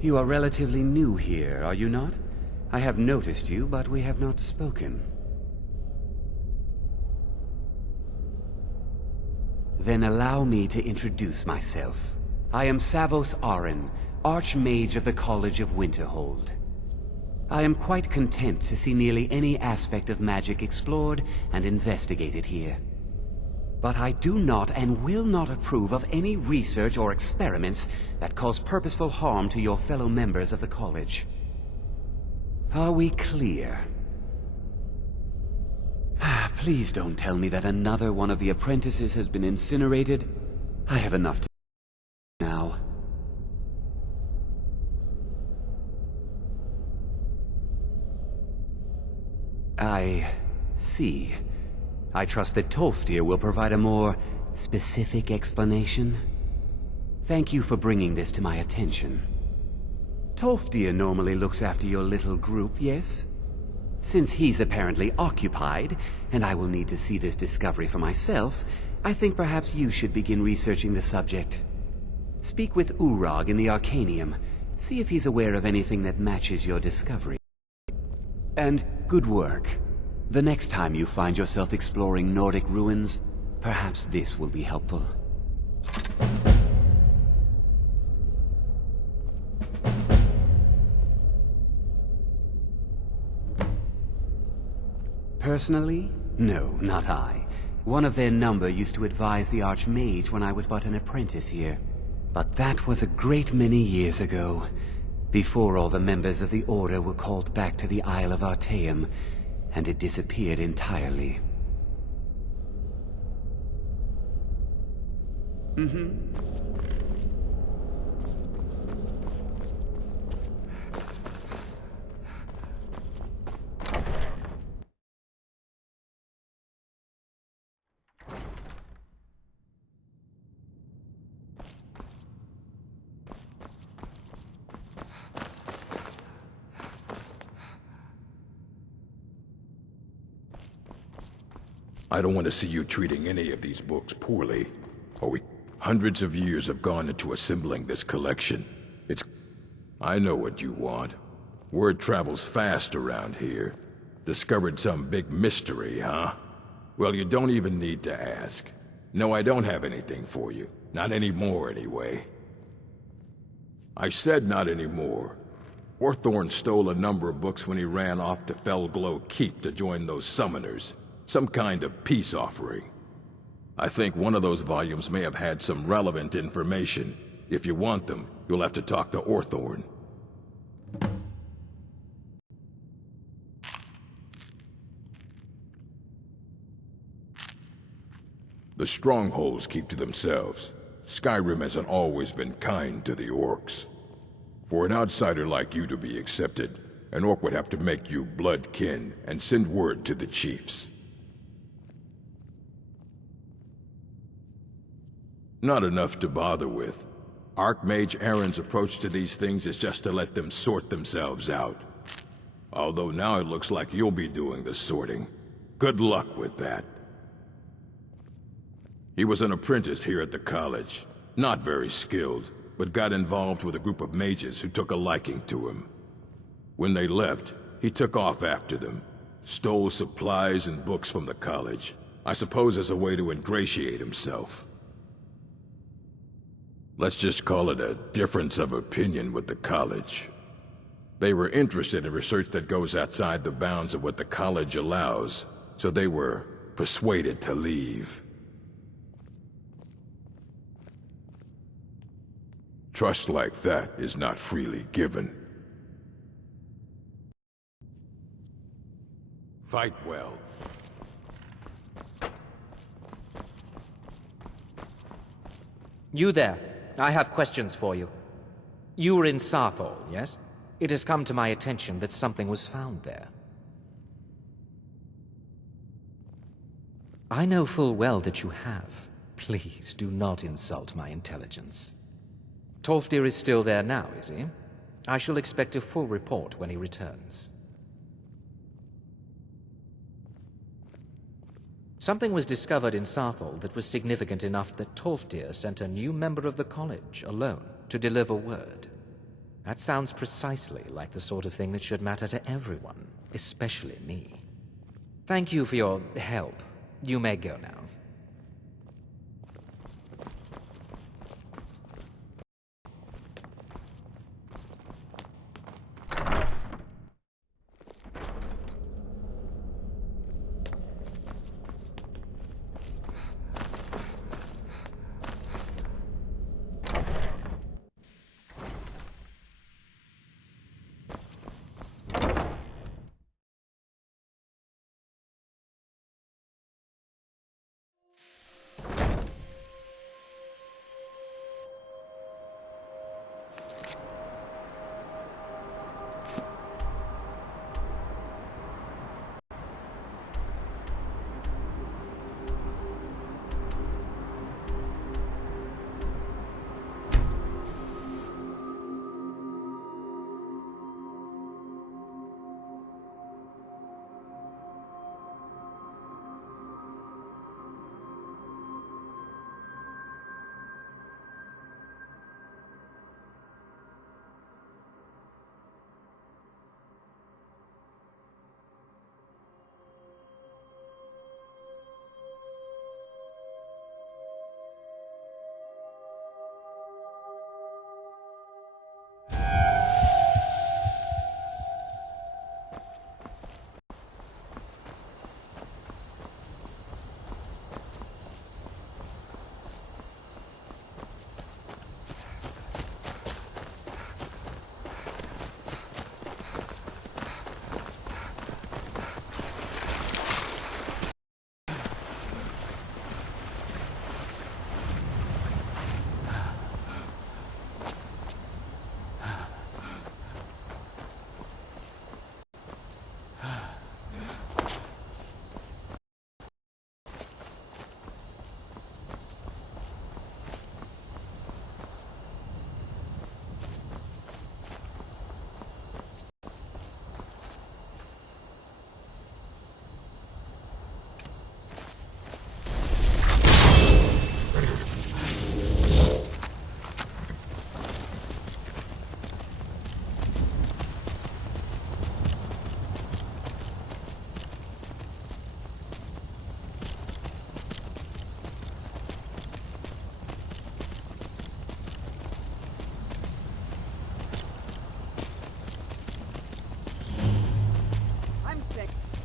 You are relatively new here, are you not? I have noticed you, but we have not spoken. Then allow me to introduce myself. I am Savos Arin, Archmage of the College of Winterhold. I am quite content to see nearly any aspect of magic explored and investigated here. But I do not and will not approve of any research or experiments that cause purposeful harm to your fellow members of the college. Are we clear? Please don't tell me that another one of the apprentices has been incinerated. I have enough to do now. I see. I trust that Tolfdir will provide a more specific explanation. Thank you for bringing this to my attention. Tolfdir normally looks after your little group, yes? Since he's apparently occupied, and I will need to see this discovery for myself, I think perhaps you should begin researching the subject. Speak with Urag in the Arcanium. See if he's aware of anything that matches your discovery. And good work. The next time you find yourself exploring Nordic ruins, perhaps this will be helpful. Personally? No, not I. One of their number used to advise the Archmage when I was but an apprentice here. But that was a great many years ago, before all the members of the Order were called back to the Isle of Artaeum, and it disappeared entirely. I don't want to see you treating any of these books poorly. Hundreds of years have gone into assembling this collection. I know what you want. Word travels fast around here. Discovered some big mystery, huh? Well, you don't even need to ask. No, I don't have anything for you. Not anymore, anyway. I said not anymore. Orthorn stole a number of books when he ran off to Felglow Keep to join those summoners. Some kind of peace offering. I think one of those volumes may have had some relevant information. If you want them, you'll have to talk to Orthorn. The strongholds keep to themselves. Skyrim hasn't always been kind to the orcs. For an outsider like you to be accepted, an orc would have to make you blood kin and send word to the chiefs. Not enough to bother with. Archmage Aaron's approach to these things is just to let them sort themselves out. Although now it looks like you'll be doing the sorting. Good luck with that. He was an apprentice here at the college. Not very skilled, but got involved with a group of mages who took a liking to him. When they left, he took off after them. Stole supplies and books from the college. I suppose as a way to ingratiate himself. Let's just call it a difference of opinion with the college. They were interested in research that goes outside the bounds of what the college allows, so they were persuaded to leave. Trust like that is not freely given. Fight well. You there. I have questions for you. You were in Sarthol, yes? It has come to my attention that something was found there. I know full well that you have. Please do not insult my intelligence. Tolfdir is still there now, is he? I shall expect a full report when he returns. Something was discovered in Sarthol that was significant enough that Tolfdir sent a new member of the college alone to deliver word. That sounds precisely like the sort of thing that should matter to everyone, especially me. Thank you for your help. You may go now.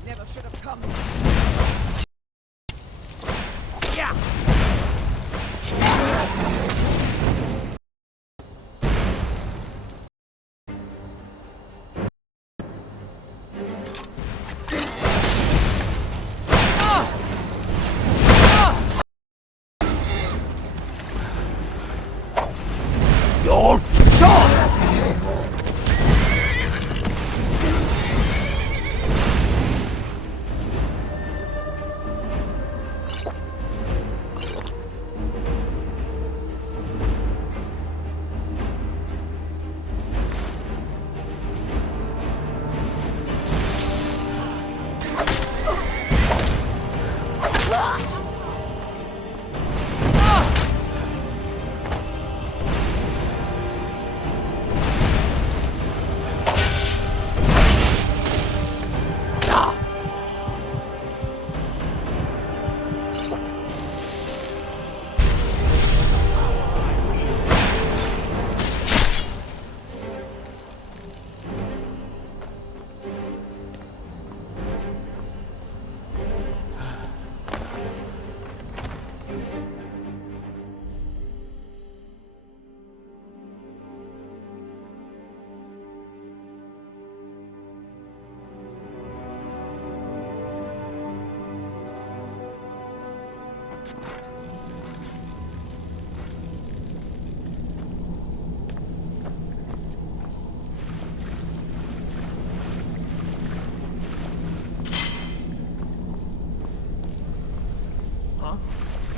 Never should have come. Yeah. You're done!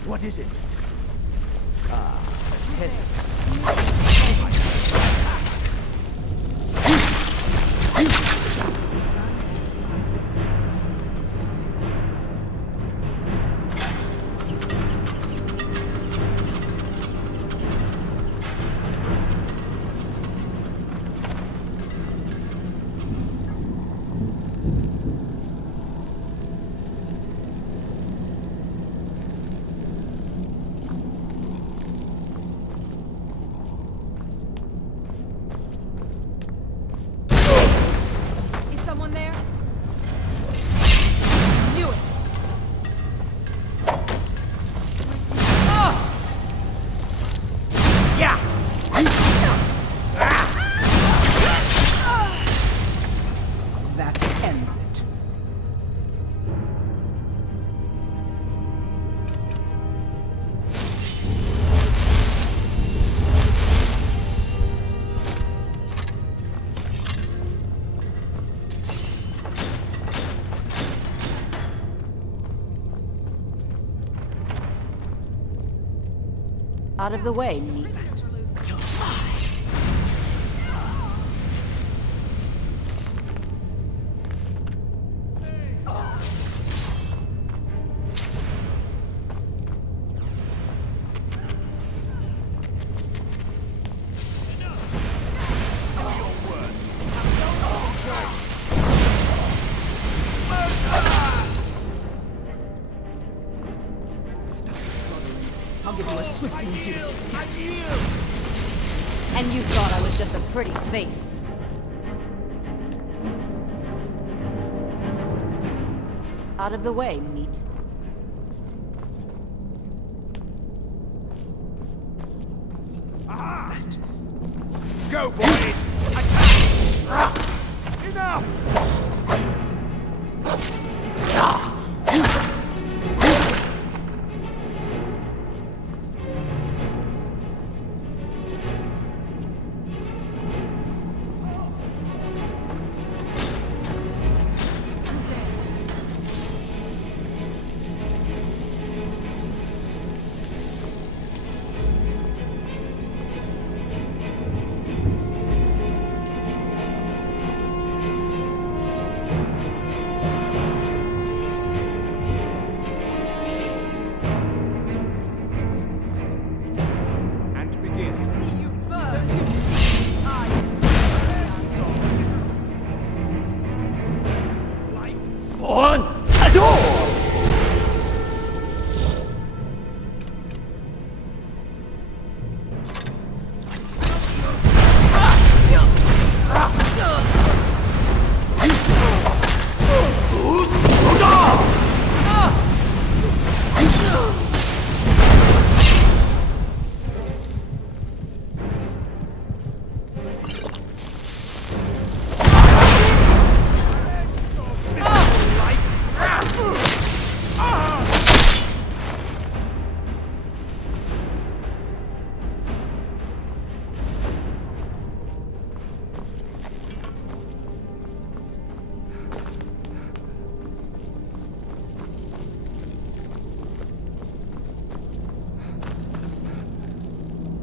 What is it? Tests. That ends it. Out of the way, meat. I'll give you a swift review. And you thought I was just a pretty face. Out of the way, meat. Go, boys! Attack! Enough!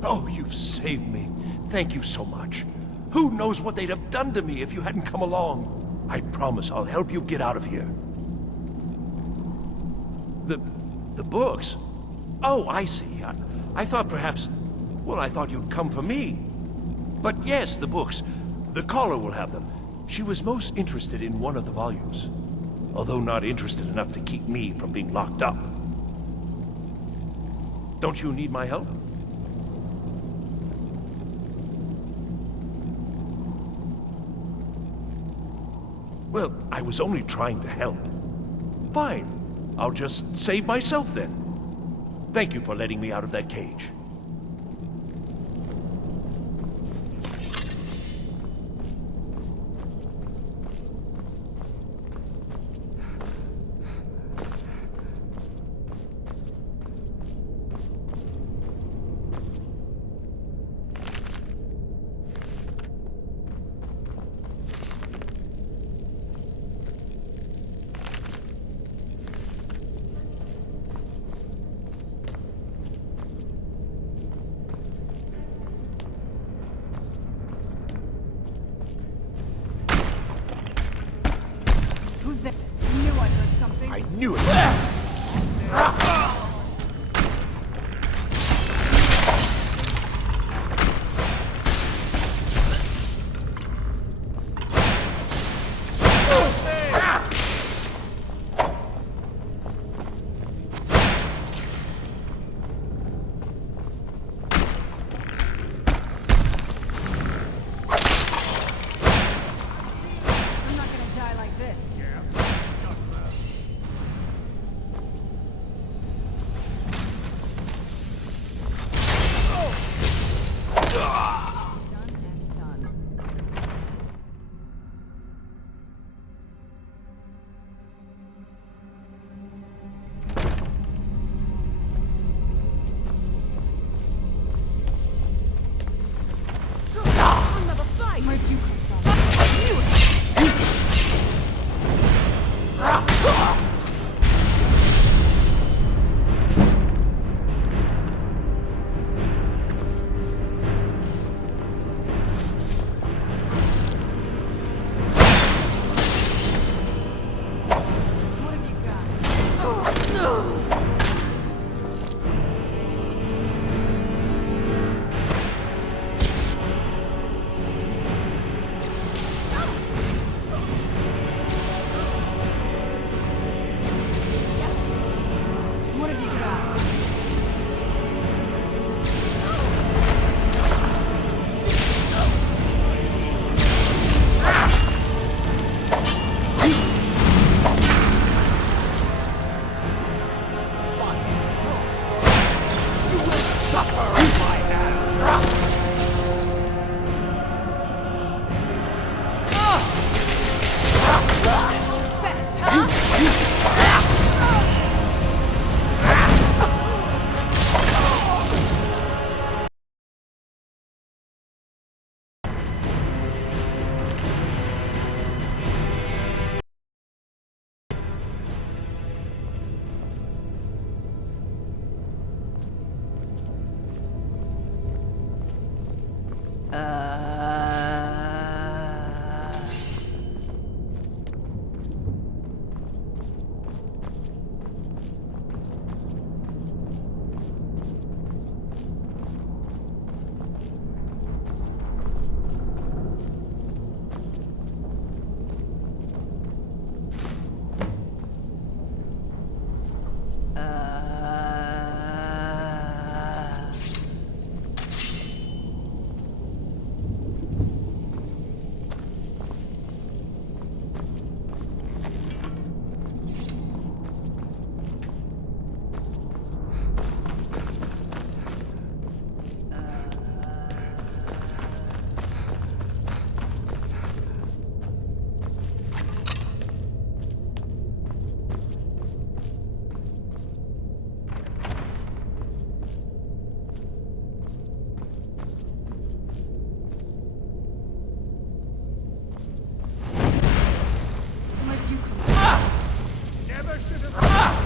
Oh, you've saved me. Thank you so much. Who knows what they'd have done to me if you hadn't come along? I promise I'll help you get out of here. The books? Oh, I see. I thought perhaps... Well, I thought you'd come for me. But yes, the books. The caller will have them. She was most interested in one of the volumes, although not interested enough to keep me from being locked up. Don't you need my help? Well, I was only trying to help. Fine. I'll just save myself then. Thank you for letting me out of that cage. Who's there? I knew I heard something. I knew it! I'm not gonna die like this. Done and done. Best, huh? Where'd you come from? Never should have...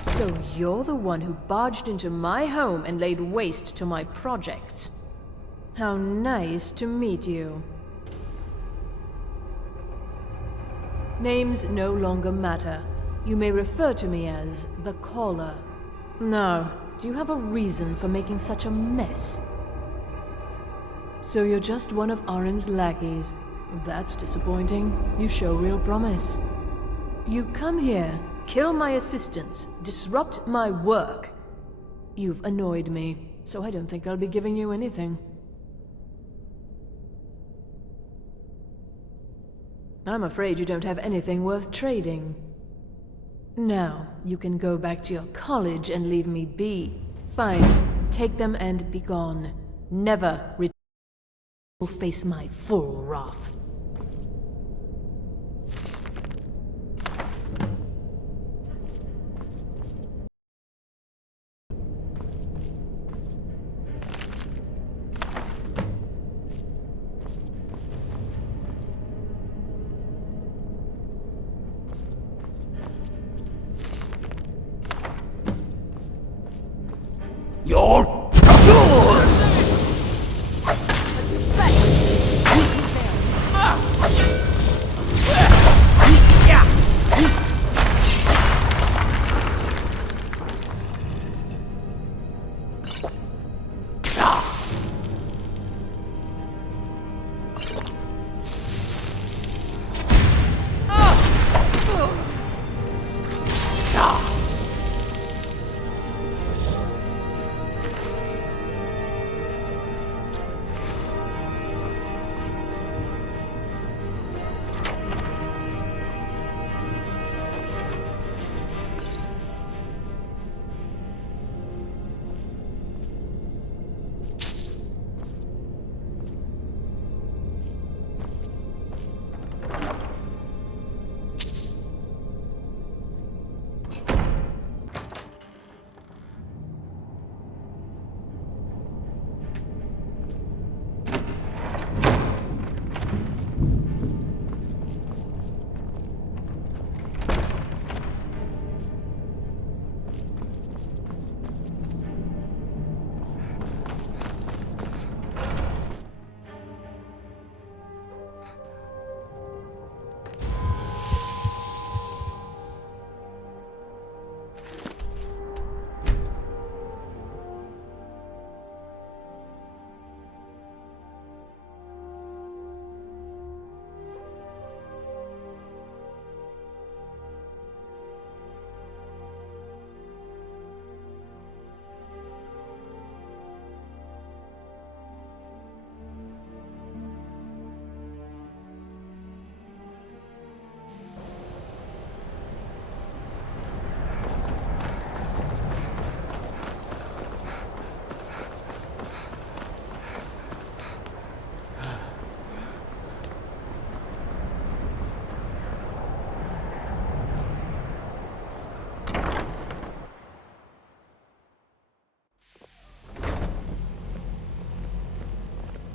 So you're the one who barged into my home and laid waste to my projects. How nice to meet you. Names no longer matter. You may refer to me as the Caller. Now, do you have a reason for making such a mess? So you're just one of Arin's lackeys. That's disappointing. You show real promise. You come here, kill my assistants, disrupt my work. You've annoyed me, so I don't think I'll be giving you anything. I'm afraid you don't have anything worth trading. Now, you can go back to your college and leave me be. Fine, take them and be gone. Never return to face my full wrath. Your...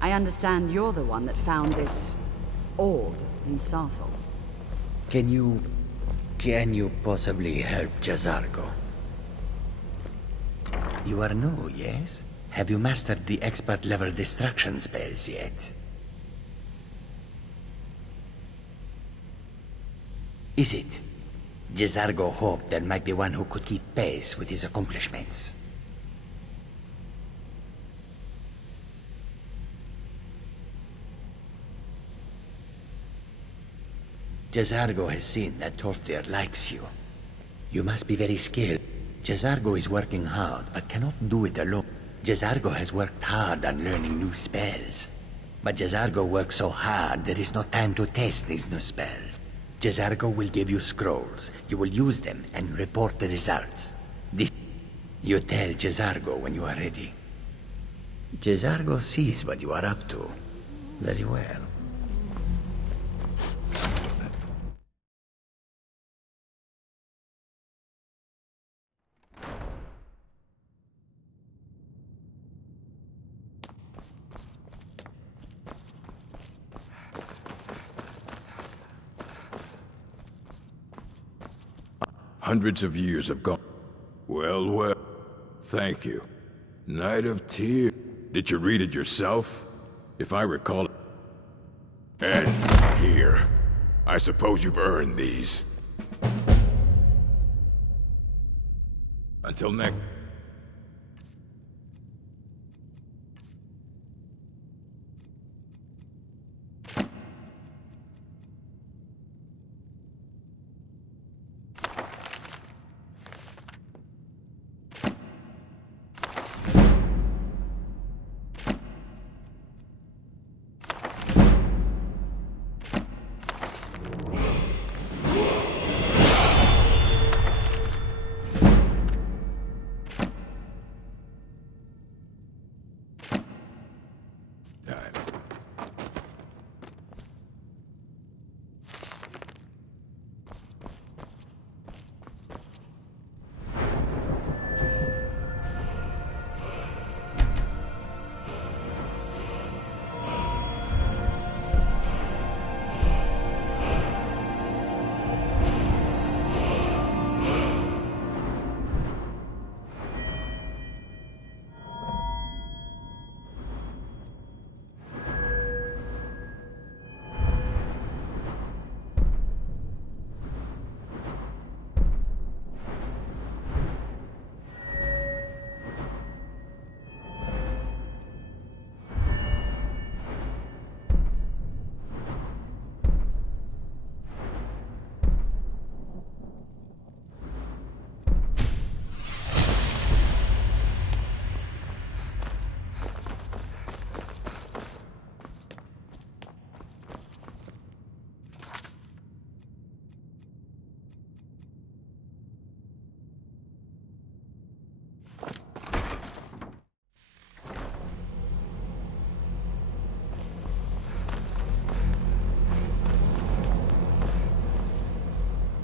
I understand you're the one that found this orb in Sarthal. Can you possibly help Jazargo? You are new, yes? Have you mastered the expert-level distraction spells yet? Is it? Jazargo hoped there might be one who could keep pace with his accomplishments. Jazargo has seen that Toftir likes you. You must be very skilled. Jazargo is working hard, but cannot do it alone. Jazargo has worked hard on learning new spells. But Jazargo works so hard, there is no time to test these new spells. Jazargo will give you scrolls. You will use them and report the results. You tell Jazargo when you are ready. Jazargo sees what you are up to. Very well. Hundreds of years have gone. Well, well. Thank you. Night of Tears. Did you read it yourself? If I recall it. And here. I suppose you've earned these. Until next.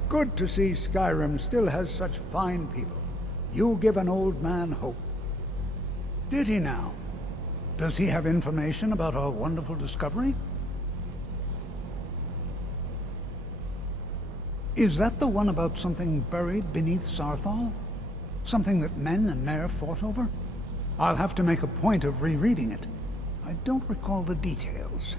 Good to see Skyrim still has such fine people. You give an old man hope. Did he now? Does he have information about our wonderful discovery? Is that the one about something buried beneath Sarthal? Something that men and Mare fought over? I'll have to make a point of rereading it. I don't recall the details.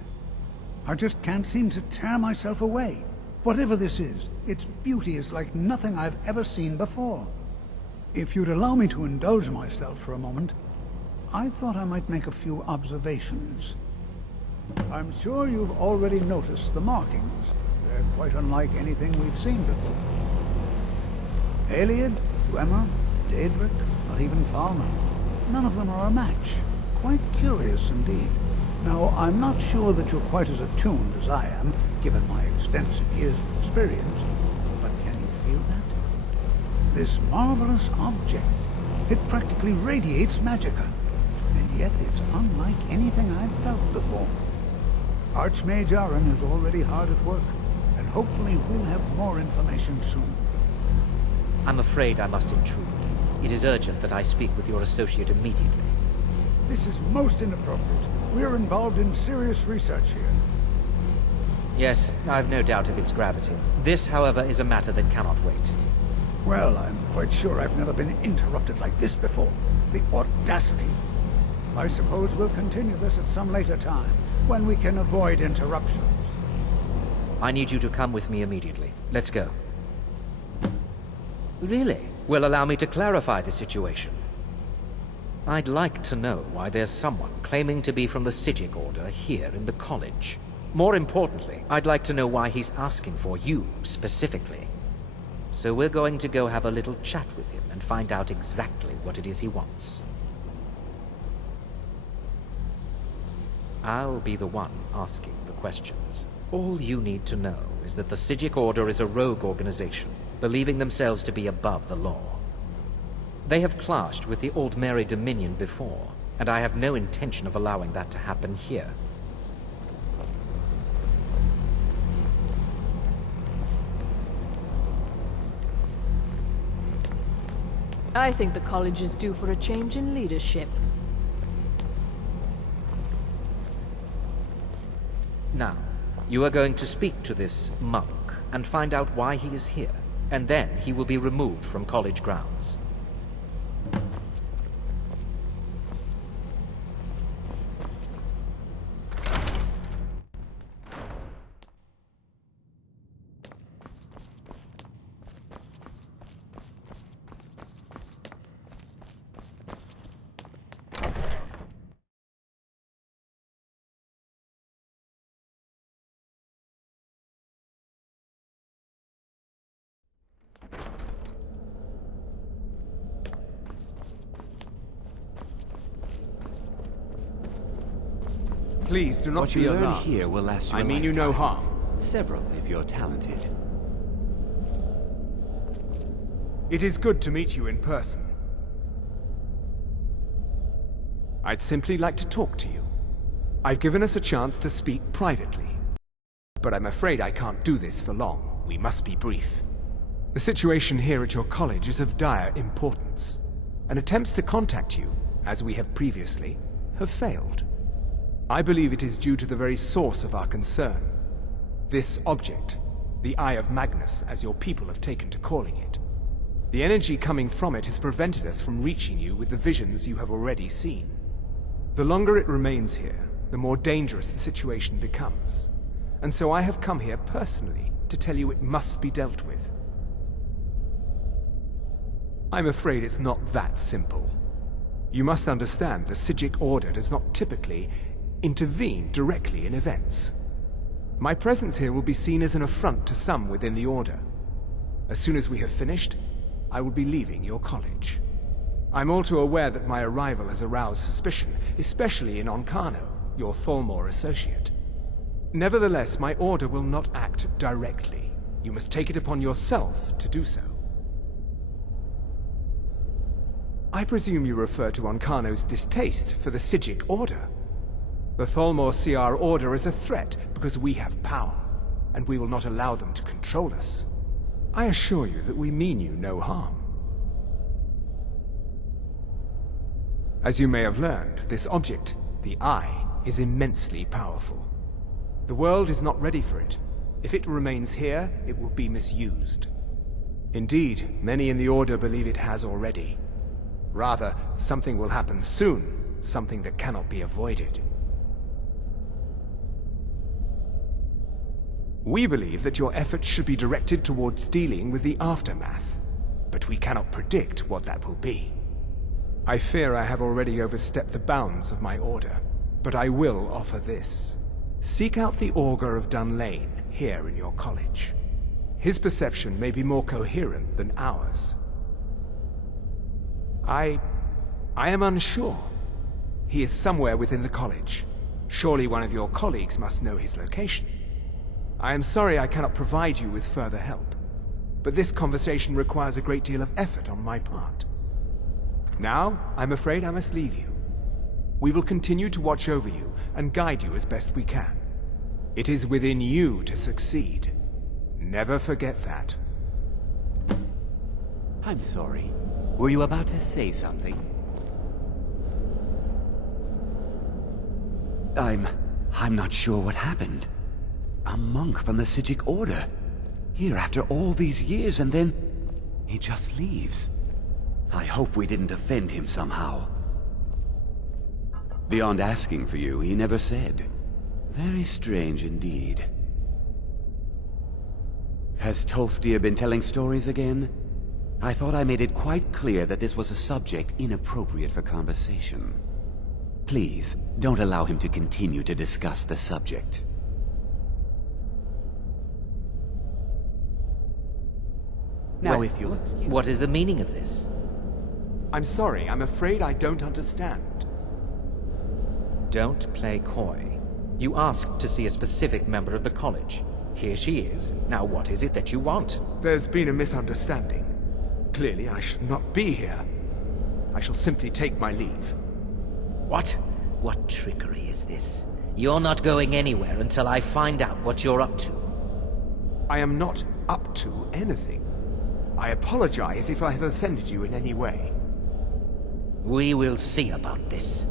I just can't seem to tear myself away. Whatever this is, its beauty is like nothing I've ever seen before. If you'd allow me to indulge myself for a moment, I thought I might make a few observations. I'm sure you've already noticed the markings. They're quite unlike anything we've seen before. Aliad, Dwemer, Daedric, not even Falmer. None of them are a match. Quite curious indeed. Now, I'm not sure that you're quite as attuned as I am, given my extensive years of experience, but can you feel that? This marvelous object, it practically radiates magicka, and yet it's unlike anything I've felt before. Archmage Aaron is already hard at work, and hopefully we'll have more information soon. I'm afraid I must intrude. It is urgent that I speak with your associate immediately. This is most inappropriate. We're involved in serious research here. Yes, I've no doubt of its gravity. This, however, is a matter that cannot wait. Well, I'm quite sure I've never been interrupted like this before. The audacity. I suppose we'll continue this at some later time, when we can avoid interruptions. I need you to come with me immediately. Let's go. Really? Well, allow me to clarify the situation. I'd like to know why there's someone claiming to be from the Psijic Order here in the college. More importantly, I'd like to know why he's asking for you, specifically. So we're going to go have a little chat with him and find out exactly what it is he wants. I'll be the one asking the questions. All you need to know is that the Psijic Order is a rogue organization, believing themselves to be above the law. They have clashed with the Old Mary Dominion before, and I have no intention of allowing that to happen here. I think the college is due for a change in leadership. Now, you are going to speak to this monk and find out why he is here, and then he will be removed from college grounds. Please do not What be you learn alarmed. here will last you I a mean you no lifetime. harm. Several, if you're talented. It is good to meet you in person. I'd simply like to talk to you. I've given us a chance to speak privately. But I'm afraid I can't do this for long. We must be brief. The situation here at your college is of dire importance, and attempts to contact you, as we have previously, have failed. I believe it is due to the very source of our concern. This object, the Eye of Magnus, as your people have taken to calling it. The energy coming from it has prevented us from reaching you with the visions you have already seen. The longer it remains here, the more dangerous the situation becomes. And so I have come here personally to tell you it must be dealt with. I'm afraid it's not that simple. You must understand the Psijic Order does not typically intervene directly in events. My presence here will be seen as an affront to some within the Order. As soon as we have finished, I will be leaving your college. I'm all too aware that my arrival has aroused suspicion, especially in Onkano, your Thalmor associate. Nevertheless, my Order will not act directly. You must take it upon yourself to do so. I presume you refer to Onkano's distaste for the Psijic Order. The Thalmor see our Order as a threat because we have power, and we will not allow them to control us. I assure you that we mean you no harm. As you may have learned, this object, the Eye, is immensely powerful. The world is not ready for it. If it remains here, it will be misused. Indeed, many in the Order believe it has already. Rather, something will happen soon, something that cannot be avoided. We believe that your efforts should be directed towards dealing with the aftermath, but we cannot predict what that will be. I fear I have already overstepped the bounds of my Order, but I will offer this. Seek out the Augur of Dunlane here in your college. His perception may be more coherent than ours. I am unsure. He is somewhere within the college. Surely one of your colleagues must know his location. I am sorry I cannot provide you with further help, but this conversation requires a great deal of effort on my part. Now, I'm afraid I must leave you. We will continue to watch over you and guide you as best we can. It is within you to succeed. Never forget that. I'm sorry. Were you about to say something? I'm not sure what happened. A monk from the Sijic Order. Here after all these years, and then he just leaves. I hope we didn't offend him somehow. Beyond asking for you, he never said. Very strange indeed. Has Tolfdir been telling stories again? I thought I made it quite clear that this was a subject inappropriate for conversation. Please, don't allow him to continue to discuss the subject. Now, if you'll excuse me. What is the meaning of this? I'm sorry, I'm afraid I don't understand. Don't play coy. You asked to see a specific member of the college. Here she is. Now what is it that you want? There's been a misunderstanding. Clearly, I should not be here. I shall simply take my leave. What? What trickery is this? You're not going anywhere until I find out what you're up to. I am not up to anything. I apologize if I have offended you in any way. We will see about this.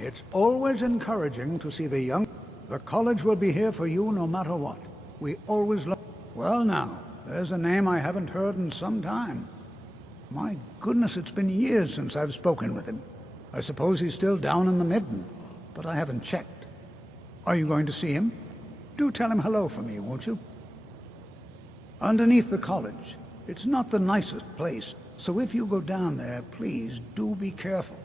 It's always encouraging to see the young... The college will be here for you no matter what. We always love... Well now, there's a name I haven't heard in some time. My goodness, it's been years since I've spoken with him. I suppose he's still down in the Midden, but I haven't checked. Are you going to see him? Do tell him hello for me, won't you? Underneath the college. It's not the nicest place, so if you go down there, please do be careful.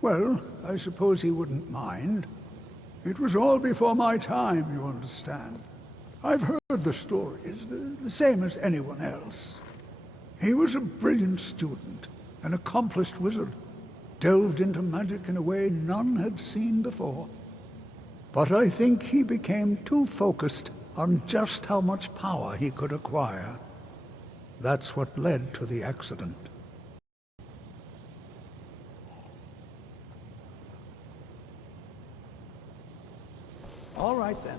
Well, I suppose he wouldn't mind. It was all before my time, you understand. I've heard the stories, the same as anyone else. He was a brilliant student, an accomplished wizard, delved into magic in a way none had seen before. But I think he became too focused on just how much power he could acquire. That's what led to the accident. All right, then.